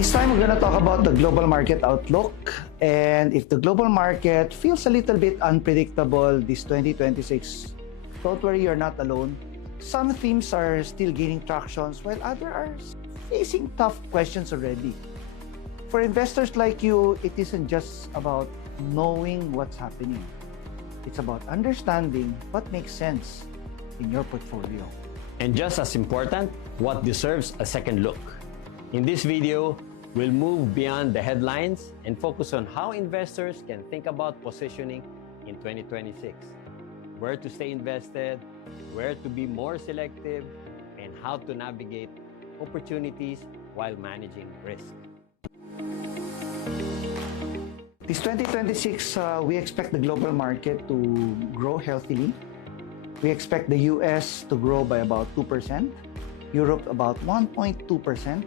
This time we're going to talk about the global market outlook, and if the global market feels a little bit unpredictable this 2026, don't worry, you're not alone. Some themes are still gaining traction while others are facing tough questions already. For investors like you, it isn't just about knowing what's happening. It's about understanding what makes sense in your portfolio. And just as important, what deserves a second look. In this video, we'll move beyond the headlines and focus on how investors can think about positioning in 2026, where to stay invested, where to be more selective, and how to navigate opportunities while managing risk. This 2026, we expect the global market to grow healthily. We expect the US to grow by about 2%, Europe about 1.2%,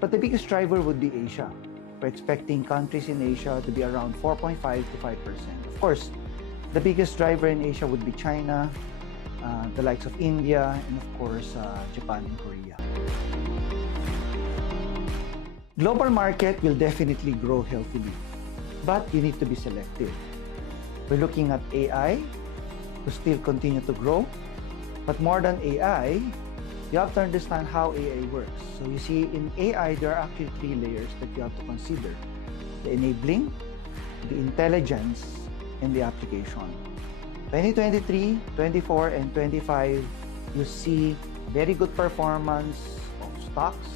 but the biggest driver would be Asia. We're expecting countries in Asia to be around 4.5 to 5%. Of course, the biggest driver in Asia would be China, the likes of India, and of course, Japan and Korea. Global market will definitely grow healthily, but you need to be selective. We're looking at AI to still continue to grow, but more than AI, you have to understand how AI works. So you see, in AI, there are actually three layers that you have to consider: the enabling, the intelligence, and the application. 2023, 24, and 25, you see very good performance of stocks,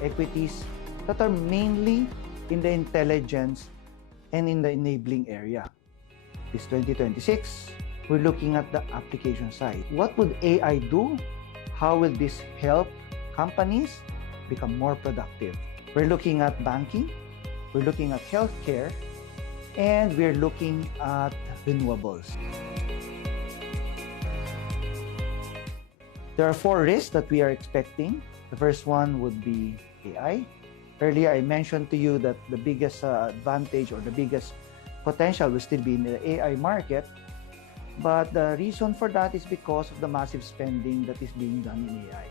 equities that are mainly in the intelligence and in the enabling area. This 2026, we're looking at the application side. What would AI do? How will this help companies become more productive? We're looking at banking, we're looking at healthcare, and we're looking at renewables. There are 4 risks that we are expecting. The first one would be AI. Earlier, I mentioned to you that the biggest advantage or the biggest potential will still be in the AI market. But the reason for that is because of the massive spending that is being done in AI.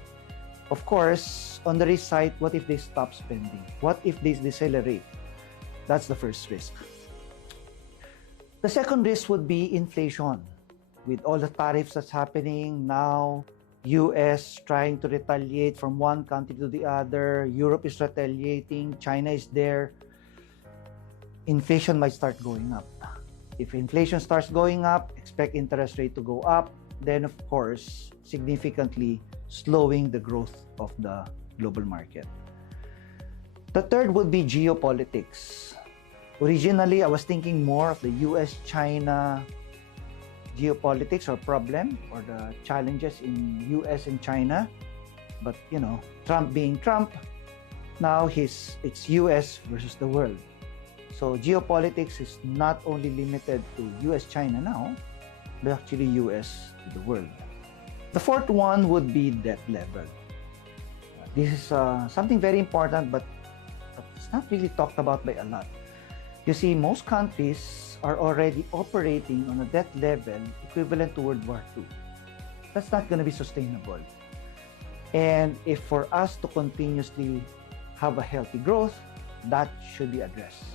Of course, on the risk side, what if they stop spending? What if they decelerate? That's the first risk. The second risk would be inflation. With all the tariffs that's happening now, US trying to retaliate from one country to the other, Europe is retaliating, China is there, inflation might start going up. If inflation starts going up, expect interest rate to go up, then of course, significantly slowing the growth of the global market. The third would be geopolitics. Originally, I was thinking more of the US-China geopolitics or problem or the challenges in US and China. But, you know, Trump being Trump, now it's US versus the world. So geopolitics is not only limited to US-China now, but actually US to the world. The fourth one would be debt level. This is something very important, but it's not really talked about by a lot. You see, most countries are already operating on a debt level equivalent to World War II. That's not going to be sustainable. And if for us to continuously have a healthy growth, that should be addressed.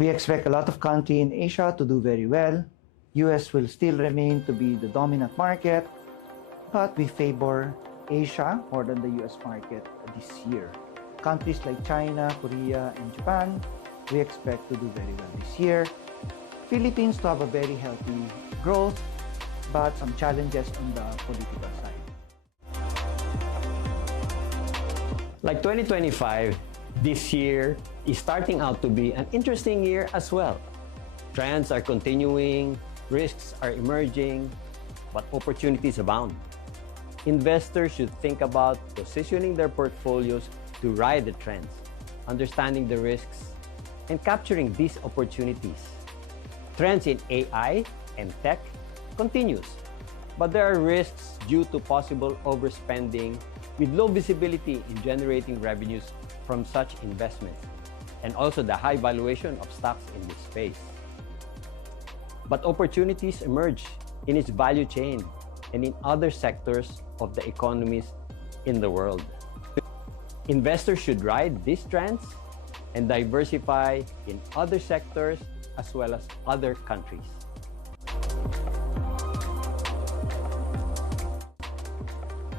We expect a lot of countries in Asia to do very well. US will still remain to be the dominant market, but we favor Asia more than the US market this year. Countries like China, Korea, and Japan, we expect to do very well this year. Philippines to have a very healthy growth, but some challenges on the political side. Like 2025, this year is starting out to be an interesting year as well. Trends are continuing, risks are emerging, but opportunities abound. Investors should think about positioning their portfolios to ride the trends, understanding the risks, and capturing these opportunities. Trends in AI and tech continues, but there are risks due to possible overspending with low visibility in generating revenues from such investments, and also the high valuation of stocks in this space. But opportunities emerge in its value chain and in other sectors of the economies in the world. Investors should ride these trends and diversify in other sectors as well as other countries.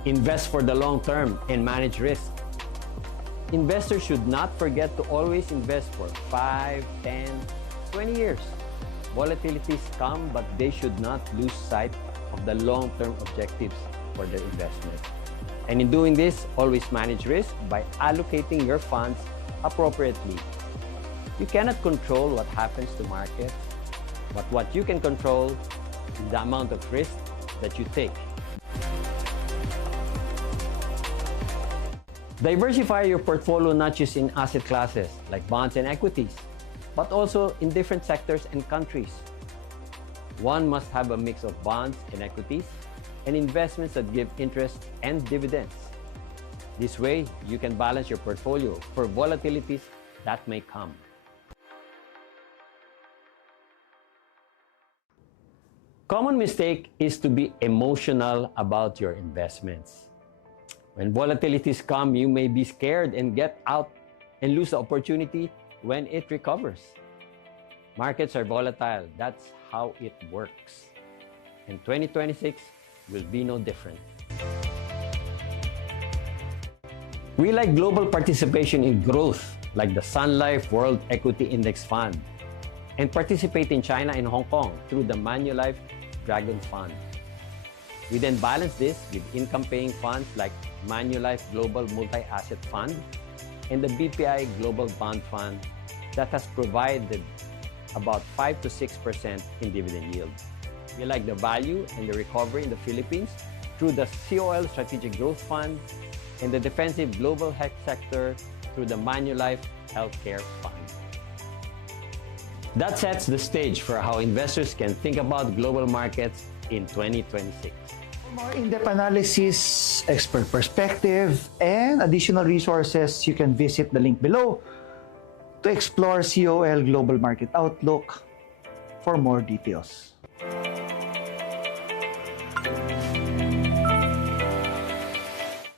Invest for the long term and manage risk. Investors should not forget to always invest for 5, 10, 20 years. Volatilities come, but they should not lose sight of the long-term objectives for their investment. And in doing this, always manage risk by allocating your funds appropriately. You cannot control what happens to markets, but what you can control is the amount of risk that you take. Diversify your portfolio not just in asset classes like bonds and equities, but also in different sectors and countries. One must have a mix of bonds and equities and investments that give interest and dividends. This way, you can balance your portfolio for volatilities that may come. Common mistake is to be emotional about your investments. When volatilities come, you may be scared and get out and lose the opportunity when it recovers. Markets are volatile. That's how it works. And 2026 will be no different. We like global participation in growth, like the Sun Life World Equity Index Fund, and participate in China and Hong Kong through the Manulife Dragon Fund. We then balance this with income-paying funds like Manulife Global Multi-Asset Fund and the BPI Global Bond Fund that has provided about 5 to 6% in dividend yield. We like the value and the recovery in the Philippines through the COL Strategic Growth Fund and the defensive global health sector through the Manulife Healthcare Fund. That sets the stage for how investors can think about global markets in 2026. For more in-depth analysis, expert perspective, and additional resources, you can visit the link below to explore COL Global Market Outlook for more details.